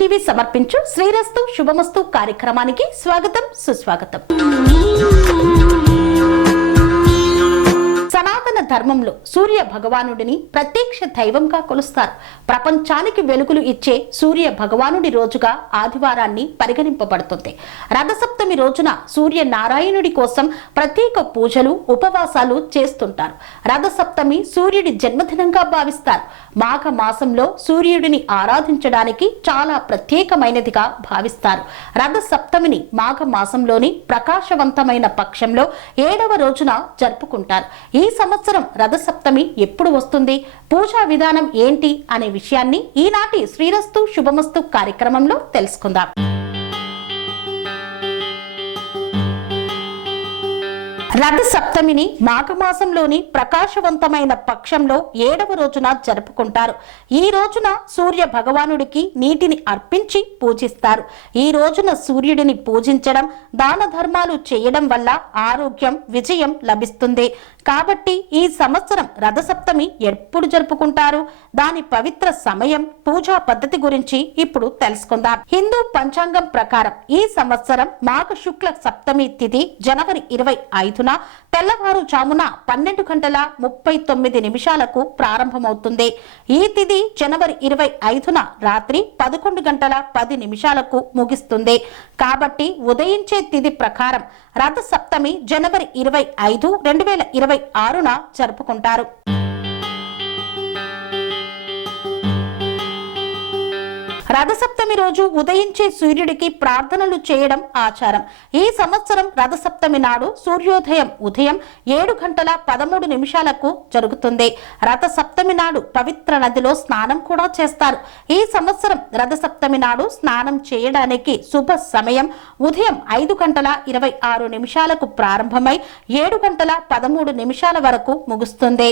ETV సమర్పించు శ్రీరస్తు శుభమస్తు కార్యక్రమానికి స్వాగతం సుస్వాగతం. సనాతన ధర్మంలో సూర్య భగవానుడిని ప్రత్యక్ష దైవంగా కొలుస్తారు. ప్రపంచానికి వెలుగులు ఇచ్చే సూర్య భగవానుడి రోజుగా ఆదివారాన్ని పరిగణింపబడుతుంది. రథసప్తమి రోజున సూర్య నారాయణుడి కోసం ప్రత్యేక పూజలు ఉపవాసాలు చేస్తుంటారు. రథసప్తమి సూర్యుడి జన్మదినంగా భావిస్తారు. మాఘ మాసంలో సూర్యుడిని ఆరాధించడానికి చాలా ప్రత్యేకమైనదిగా భావిస్తారు. రథసప్తమిని మాఘ మాసంలోని ప్రకాశవంతమైన పక్షంలో 7వ రోజున జరుపుకుంటారు. ఈ సంవత్సరం రథసప్తమి ఎప్పుడు వస్తుంది, పూజా విధానం ఏంటి అనే విషయాన్ని ఈనాటి శ్రీరస్తు శుభమస్తు కార్యక్రమంలో తెలుసుకుందాం. రథసప్తమిని మాఘమాసంలోని ప్రకాశవంతమైన పక్షంలో 7వ రోజున జరుపుకుంటారు. ఈ రోజున సూర్య భగవానుడికి నీటిని అర్పించి పూజిస్తారు. ఈ రోజున సూర్యుడిని పూజించడం, దాన ధర్మాలు చేయడం వల్ల ఆరోగ్యం, విజయం లభిస్తుంది. కాబట్టి ఈ సంవత్సరం రథసప్తమి ఎప్పుడు జరుపుకుంటారు, దాని పవిత్ర సమయం, పూజా పద్ధతి గురించి ఇప్పుడు తెలుసుకుందాం. హిందూ పంచాంగం ప్రకారం ఈ సంవత్సరం మాఘ శుక్ల సప్తమి తిథి జనవరి 25న తెల్లవారుజామున 12:39 ప్రారంభమవుతుంది. ఈ తిథి జనవరి 25న రాత్రి 11:10 ముగిస్తుంది. కాబట్టి ఉదయించే తిథి ప్రకారం రథసప్తమి జనవరి 25, 2026న జరుపుకుంటారు. రథసప్తమి రోజు ఉదయించే సూర్యుడికి ప్రార్థనలు చేయడం ఆచారం. ఈ సంవత్సరం రథసప్తమి నాడు సూర్యోదయం ఉదయం 7:13 జరుగుతుంది. రథసప్తమి నాడు పవిత్ర నదిలో స్నానం కూడా చేస్తారు. ఈ సంవత్సరం రథసప్తమి నాడు స్నానం చేయడానికి శుభ సమయం ఉదయం 5:26 ప్రారంభమై 7:13 వరకు ముగుస్తుంది.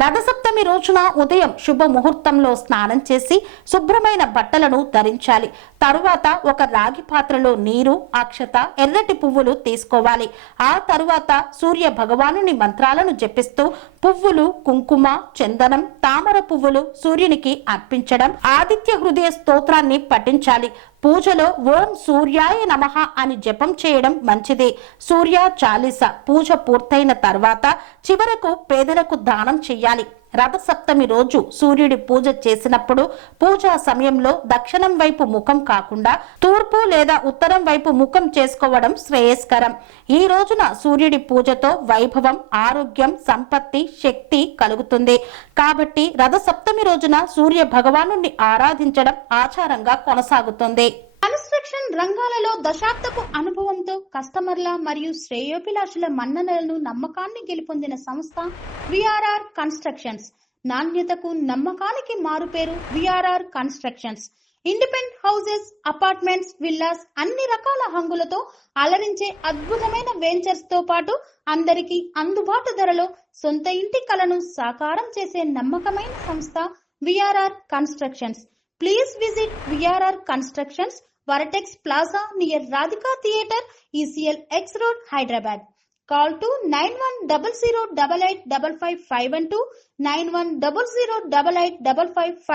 రథసప్తమి రోజున ఉదయం శుభ ముహూర్తంలో స్నానం చేసి శుభ్రమైన బట్టలను ధరించాలి. తరువాత ఒక రాగి పాత్రలో నీరు, అక్షత, ఎర్రటి పువ్వులు తీసుకోవాలి. ఆ తరువాత సూర్య భగవానుని మంత్రాలను జపిస్తూ పువ్వులు, కుంకుమ, చందనం, తామర పువ్వులు సూర్యునికి అర్పించడం, ఆదిత్య హృదయ స్తోత్రాన్ని పఠించాలి. పూజలో ఓం సూర్యాయ నమః అని జపం చేయడం మంచిది. సూర్య చాలీస పూజ పూర్తయిన తర్వాత చివరకు పేదలకు దానం చెయ్యాలి. రథసప్తమి రోజు సూర్యుడి పూజ చేసినప్పుడు పూజా సమయంలో దక్షిణం వైపు ముఖం కాకుండా తూర్పు లేదా ఉత్తరం వైపు ముఖం చేసుకోవడం శ్రేయస్కరం. ఈ రోజున సూర్యుడి పూజతో వైభవం, ఆరోగ్యం, సంపత్తి, శక్తి కలుగుతుంది. కాబట్టి రథసప్తమి రోజున సూర్య భగవానుని ఆరాధించడం ఆచారంగా కొనసాగుతుంది. కన్స్ట్రక్షన్ రంగాలలో దశాబ్దపు అనుభవంతో కస్టమర్ల మరియు శ్రేయోభిలాషుల మన్ననలను, నమ్మకాన్ని గెలుపొందిన సంస్థ విఆర్ఆర్ కన్స్ట్రక్షన్స్. నాణ్యతకు, నమ్మకానికి మారుపేరు VRR constructions. Independent houses, apartments, villas అన్ని రకాల హంగులతో అలరించే అద్భుతమైన వెంచర్స్ తో పాటు అందరికీ అందుబాటు ధరలో సొంత ఇంటి కలను సాకారం చేసే నమ్మకమైన సంస్థ VRR constructions. Please visit VRR Constructions, Varatex Plaza near Radhika Theatre, ECL X Road, Hyderabad. Call to 9100885551, 9100885559.